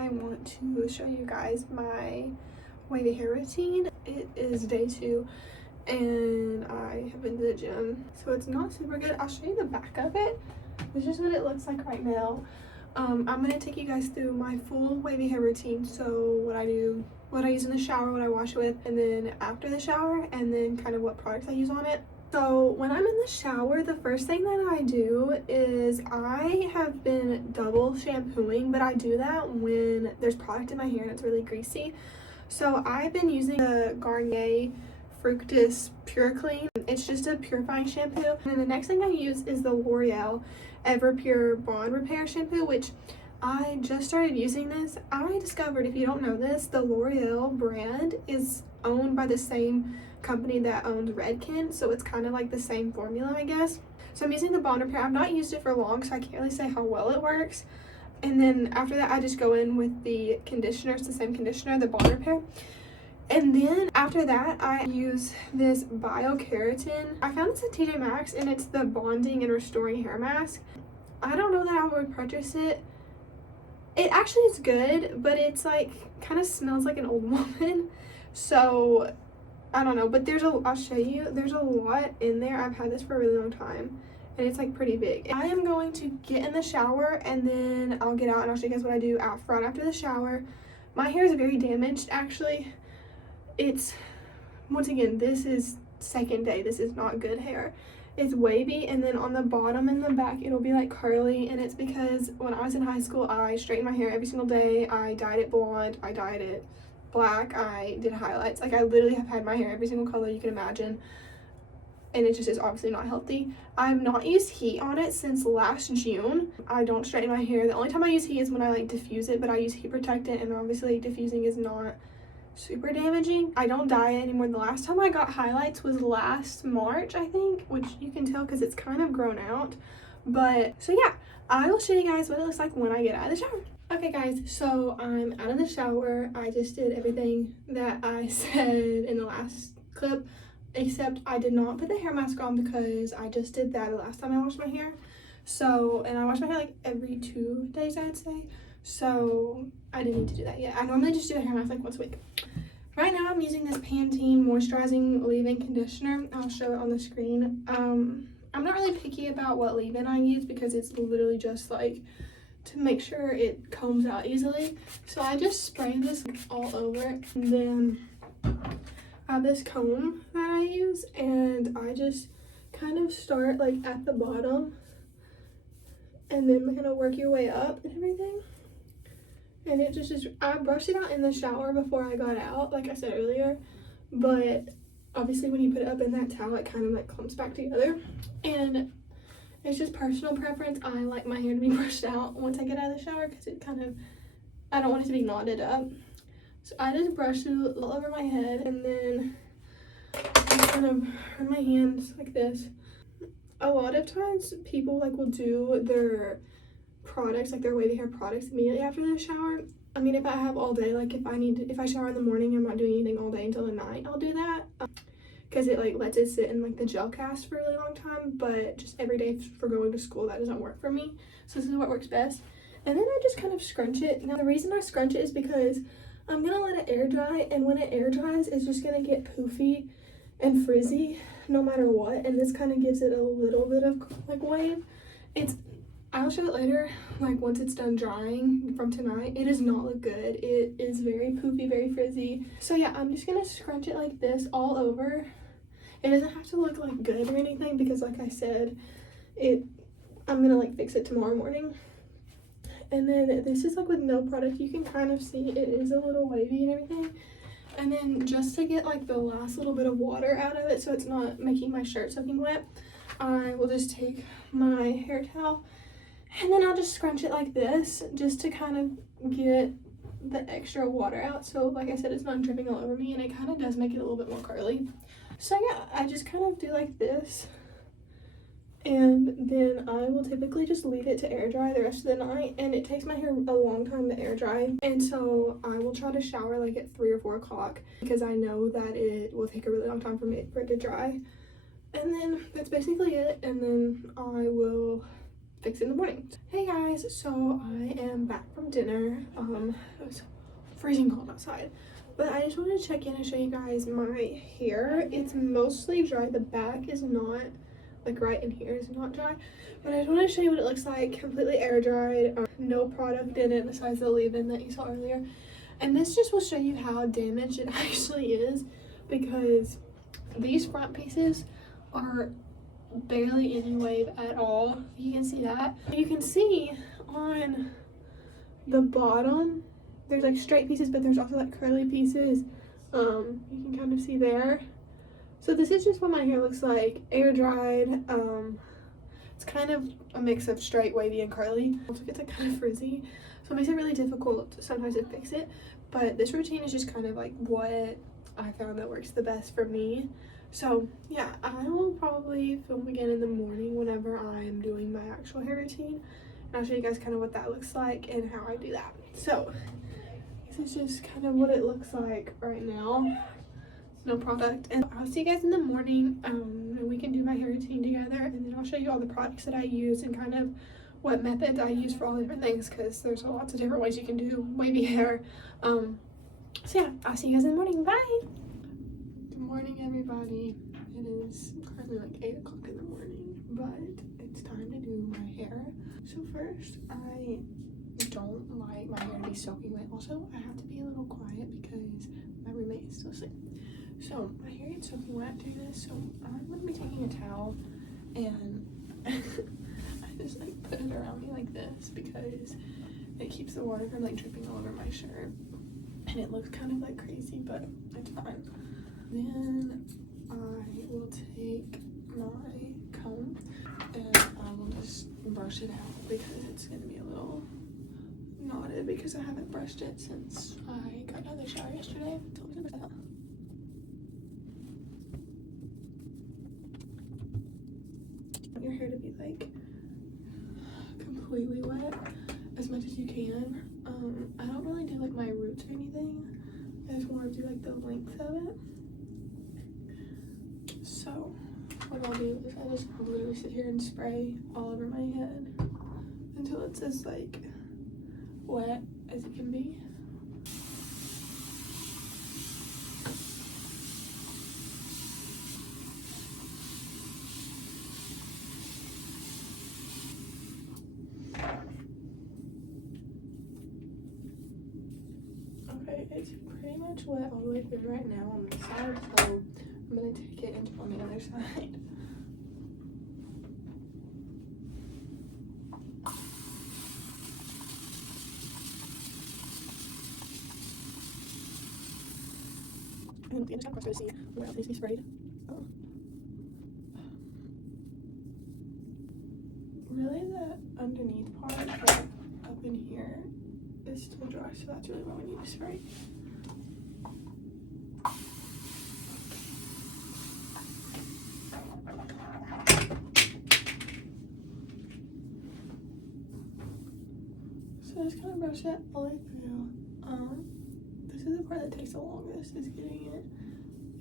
I want to show you guys my wavy hair routine. It is day 2 and I have been to the gym, so it's not super good. I'll show you the back of it. This is what it looks like right now. I'm gonna take you guys through my full wavy hair routine. So what I do, what I use in the shower, what I wash it with, and then after the shower, and then kind of what products I use on it. So when I'm in the shower, the first thing that I do is I have been double shampooing, but I do that when there's product in my hair and it's really greasy. So I've been using the Garnier Fructis Pure Clean. It's just a purifying shampoo. And then the next thing I use is the L'Oreal Everpure Bond Repair Shampoo, which I just started using this. I discovered, if you don't know this, the L'Oreal brand is owned by the same company that owns Redken, so it's kind of like the same formula, I guess. So I'm using the Bond Repair. I've not used it for long, so I can't really say how well it works. And then after that, I just go in with the conditioner. It's the same conditioner, the Bond Repair. And then after that, I use this Bio-Keratin. I found this at TJ Maxx, and it's the bonding and restoring hair mask. I don't know that I would purchase it. It actually is good, but it's like kind of smells like an old woman. So I don't know, but I'll show you, there's a lot in there. I've had this for a really long time and it's like pretty big. I am going to get in the shower and then I'll get out and I'll show you guys what I do right after the shower. My hair is very damaged, actually. It's, once again, this is second day. This is not good hair. It's wavy, and then on the bottom and the back it'll be like curly, and it's because when I was in high school I straightened my hair every single day. I dyed it blonde, I dyed it black, I did highlights. Like, I literally have had my hair every single color you can imagine, and it just is obviously not healthy. I've not used heat on it since last June. I don't straighten my hair. The only time I use heat is when I like diffuse it, but I use heat protectant, and obviously diffusing is not super damaging. I don't dye it anymore. The last time I got highlights was last March, I think, which you can tell because it's kind of grown out. But so yeah, I will show you guys what it looks like when I get out of the shower. Okay guys, so I'm out of the shower. I just did everything that I said in the last clip, except I did not put the hair mask on because I just did that the last time I washed my hair. So, and I wash my hair like every 2 days, I'd say. So I didn't need to do that yet. I normally just do a hair mask like once a week. Right now I'm using this Pantene moisturizing leave-in conditioner. I'll show it on the screen. I'm not really picky about what leave-in I use because it's literally just like to make sure it combs out easily. So I just spray this all over it, and then I have this comb that I use, and I just kind of start like at the bottom and then kind of work your way up and everything. And it just is, I brushed it out in the shower before I got out, like I said earlier, but obviously when you put it up in that towel, it kind of like clumps back together. And it's just personal preference. I like my hair to be brushed out once I get out of the shower because it kind of, I don't want it to be knotted up. So I just brush it all over my head, and then I kind of run my hands like this. A lot of times people like will do their products, like their wavy hair products, immediately after the shower. I mean, if I have all day, like if I shower in the morning, I'm not doing anything all day until the night, I'll do that because it like lets it sit in like the gel cast for a really long time. But just every day for going to school, that doesn't work for me. So this is what works best. And then I just kind of scrunch it. Now the reason I scrunch it is because I'm gonna let it air dry, and when it air dries, it's just gonna get poofy and frizzy no matter what, and this kind of gives it a little bit of like wave. I'll show it later, like once it's done drying from tonight. It does not look good. It is very poofy, very frizzy. So yeah, I'm just gonna scrunch it like this all over. It doesn't have to look like good or anything because like I said, I'm gonna like fix it tomorrow morning. And then this is like with no product. You can kind of see it is a little wavy and everything. And then just to get like the last little bit of water out of it so it's not making my shirt soaking wet, I will just take my hair towel and then I'll just scrunch it like this just to kind of get the extra water out. So like I said, it's not dripping all over me, and it kind of does make it a little bit more curly. So yeah, I just kind of do like this, and then I will typically just leave it to air dry the rest of the night, and it takes my hair a long time to air dry, and so I will try to shower like at 3 or 4 o'clock because I know that it will take a really long time for it to dry. And then that's basically it, and then I will fix it in the morning. Hey guys, so I am back from dinner. It was freezing cold outside, but I just wanted to check in and show you guys my hair. It's mostly dry. The back is not, like right in here is not dry, but I just want to show you what it looks like. Completely air dried, no product in it besides the leave-in that you saw earlier. And this just will show you how damaged it actually is, because these front pieces are barely any wave at all. You can see that. You can see on the bottom there's like straight pieces, but there's also like curly pieces. You can kind of see there. So this is just what my hair looks like, air dried. It's kind of a mix of straight, wavy, and curly. Also gets like kind of frizzy, so it makes it really difficult sometimes to fix it. But this routine is just kind of like what I found that works the best for me. So yeah, I will probably film again in the morning whenever I'm doing my actual hair routine, and I'll show you guys kind of what that looks like and how I do that. So this is just kind of what it looks like right now. No product, and I'll see you guys in the morning, and we can do my hair routine together, and then I'll show you all the products that I use and kind of what methods I use for all the different things, because there's lots of different ways you can do wavy hair. So yeah, I'll see you guys in the morning. Bye. Good morning, everybody. It is currently like 8 o'clock in the morning, but it's time to do my hair. So first, I don't like my hair to be soaking wet. Also, I have to be a little quiet because my roommate is still asleep. So my hair gets soaking wet doing this, so I'm gonna be taking a towel and I just like put it around me like this because it keeps the water from like dripping all over my shirt, and it looks kind of like crazy, but it's fine. Then I will take my comb and I will just brush it out because it's gonna be a little knotted because I haven't brushed it since I got out of the shower yesterday. So I'm gonna brush that out. Your hair to be like completely wet as much as you can. I don't really do like my roots or anything. I just want to do like the length of it. So what I'll do is I just literally sit here and spray all over my head until it's as like wet as it can be. Okay, it's pretty much wet all the way through right now on this side, so I'm gonna take it into on the other side. And the inside to see where else needs to be sprayed. Really, the underneath part, like up in here, is still dry, so that's really what we need to spray. So just kind of brush it all the way through. This is the part that takes the longest, is getting it,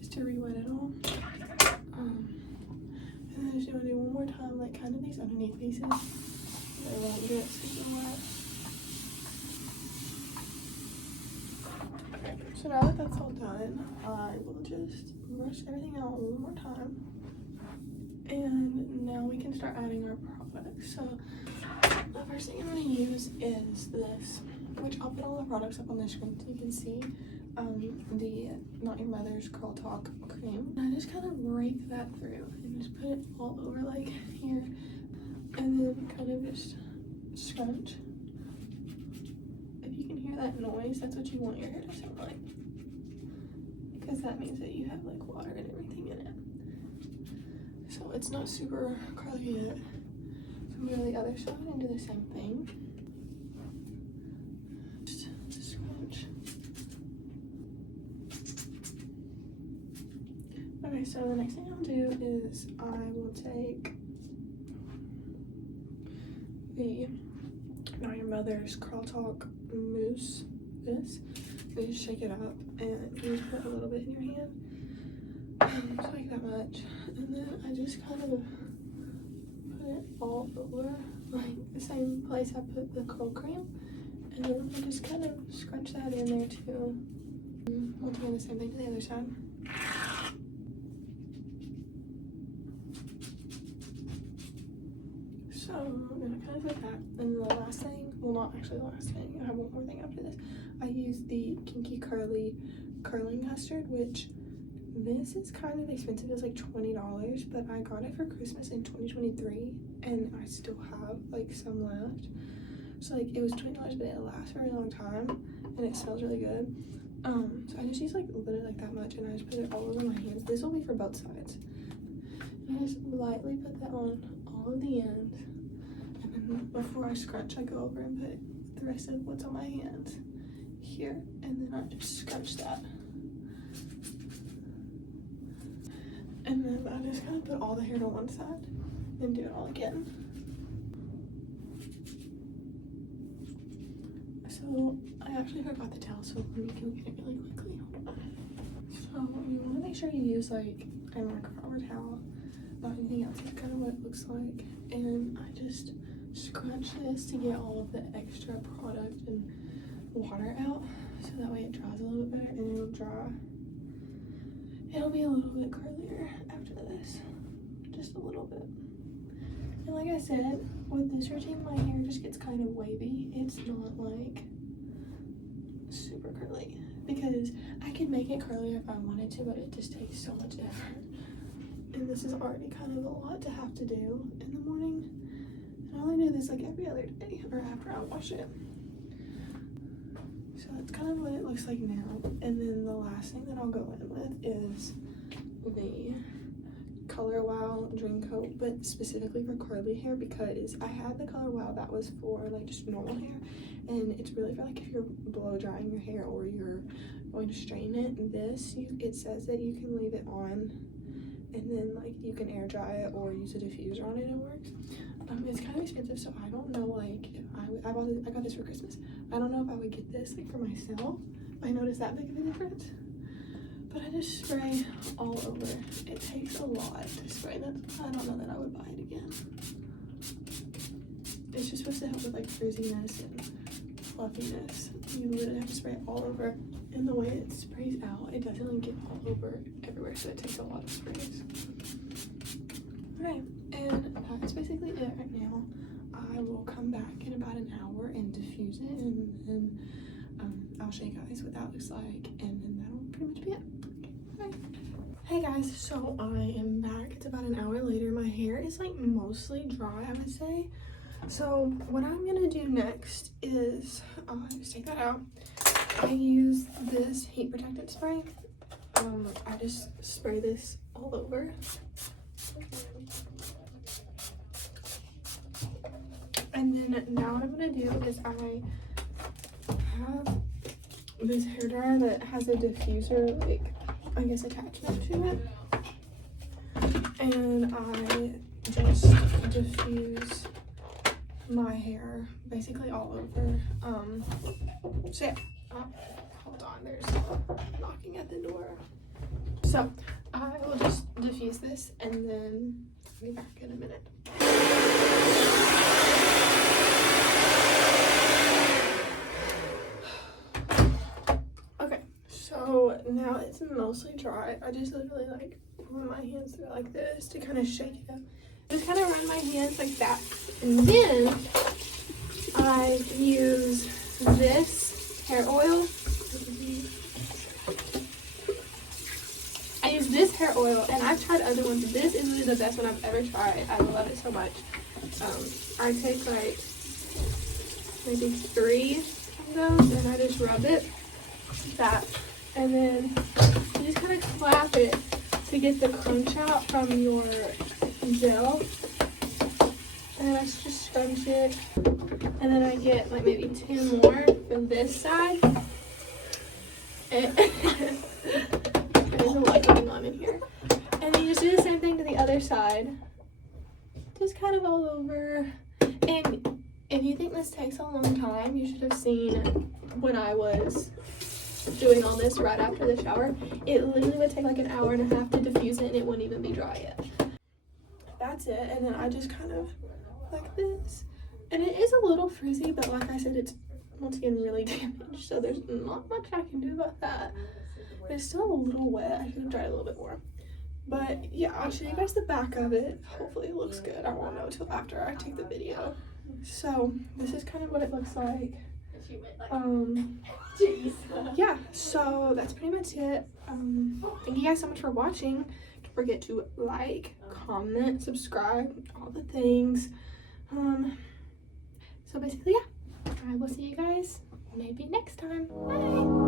is to re-wet it all. And then just want to do one more time, like kind of these underneath pieces. They won't get super wet. So now that that's all done, I will just brush everything out one more time. And now we can start adding our products. So the first thing I'm going to use is this, which I'll put all the products up on the screen so you can see. The Not Your Mother's Curl Talk cream. And I just kind of rake that through and just put it all over like here, and then kind of just scrunch. If you can hear that noise, that's what you want your hair to sound like, because that means that you have like water and everything in it. So it's not super curly yet. So I'm going to the other side and do the same thing. Just scrunch. Okay, so the next thing I'll do is I will take the Not Your Mother's Curl Talk mousse, this, and just shake it up, and you just put a little bit in your hand, just like that much, and then I just kind of put it all over like the same place I put the curl cream, and then we'll just kind of scrunch that in there too. We'll do the same thing to the other side. So I'm gonna kind of put that, and the last thing, well, not actually the last thing, I have one more thing after this. I use the Kinky Curly curling custard, which this is kind of expensive. It's like $20, but I got it for Christmas in 2023, and I still have like some left. So like it was $20, but it lasts for a long time, and it smells really good. So I just use like literally like that much, and I just put it all over my hands. This will be for both sides. And I just lightly put that on all of the ends, and then before I scrunch, I go over and put the rest of what's on my hands here, and then I just scrunch that. And then I just kind of put all the hair to one side and do it all again. So I actually forgot the towel, so let me go get it really quickly. Hold on. So you want to make sure you use like a microfiber towel, not anything else. That's kind of what it looks like. And I just scrunch this to get all of the extra product and water out, so that way it dries a little bit better, and it'll dry. It'll be a little bit curlier after this, just a little bit. And like I said, with this routine, my hair just gets kind of wavy. It's not like super curly, because I can make it curlier if I wanted to, but it just takes so much effort. And this is already kind of a lot to have to do in the morning. And I only do this like every other day, or after I wash it. So that's kind of what it looks like now. And then the last thing that I'll go in with is the Color Wow Dream Coat, but specifically for curly hair, because I had the Color Wow that was for like just normal hair, and it's really for like if you're blow drying your hair or you're going to straighten it. This, it says that you can leave it on, and then like you can air dry it or use a diffuser on it, and it works. It's kind of expensive, so I don't know like if I got this for Christmas. I don't know if I would get this like for myself. I noticed that big of a difference. But I just spray all over. It takes a lot to spray that. I don't know that I would buy it again. It's just supposed to help with like frizziness and fluffiness. You literally have to spray it all over. And the way it sprays out, it doesn't like get all over everywhere, so it takes a lot of sprays. Alright, and that's basically it right now. I will come back in about an hour and diffuse it, and then I'll show you guys what that looks like, and then that'll pretty much be it. Okay, bye. Hey guys, so I am back. It's about an hour later. My hair is like mostly dry, I would say. So what I'm gonna do next is just take that out. I use this heat protectant spray. I just spray this all over. And then now what I'm gonna do is I have this hairdryer that has a diffuser, like I guess attachment to it, and I just diffuse my hair basically all over. So yeah, hold on, there's knocking at the door. So I will just diffuse this, and then I'll be back in a minute. Okay, so now it's mostly dry. I just literally like run my hands through it like this to kind of shake it up. Just kind of run my hands like that, and then I use this hair oil. I use this hair oil, and I've tried other ones. This is really the best one I've ever tried. I love it so much. I take like maybe 3 of those, and I just rub it like that, and then you just kind of clap it to get the crunch out from your gel, and I just scrunch it, and then I get like maybe 2 more from this side. And there's a lot going on in here. And then you just do the same thing to the other side. Just kind of all over. And if you think this takes a long time, you should have seen when I was doing all this right after the shower. It literally would take like an hour and a half to diffuse it, and it wouldn't even be dry yet. That's it. And then I just kind of like this, And it is a little frizzy, but like I said, it's once again really damaged, so there's not much I can do about that. But it's still a little wet. I could dry it a little bit more. But yeah, I'll show you guys the back of it. Hopefully it looks good. I won't know until after I take the video. So this is kind of what it looks like. Yeah, so that's pretty much it. Thank you guys so much for watching. Don't forget to like, comment, subscribe, all the things. So basically, yeah, I will see you guys maybe next time. Bye.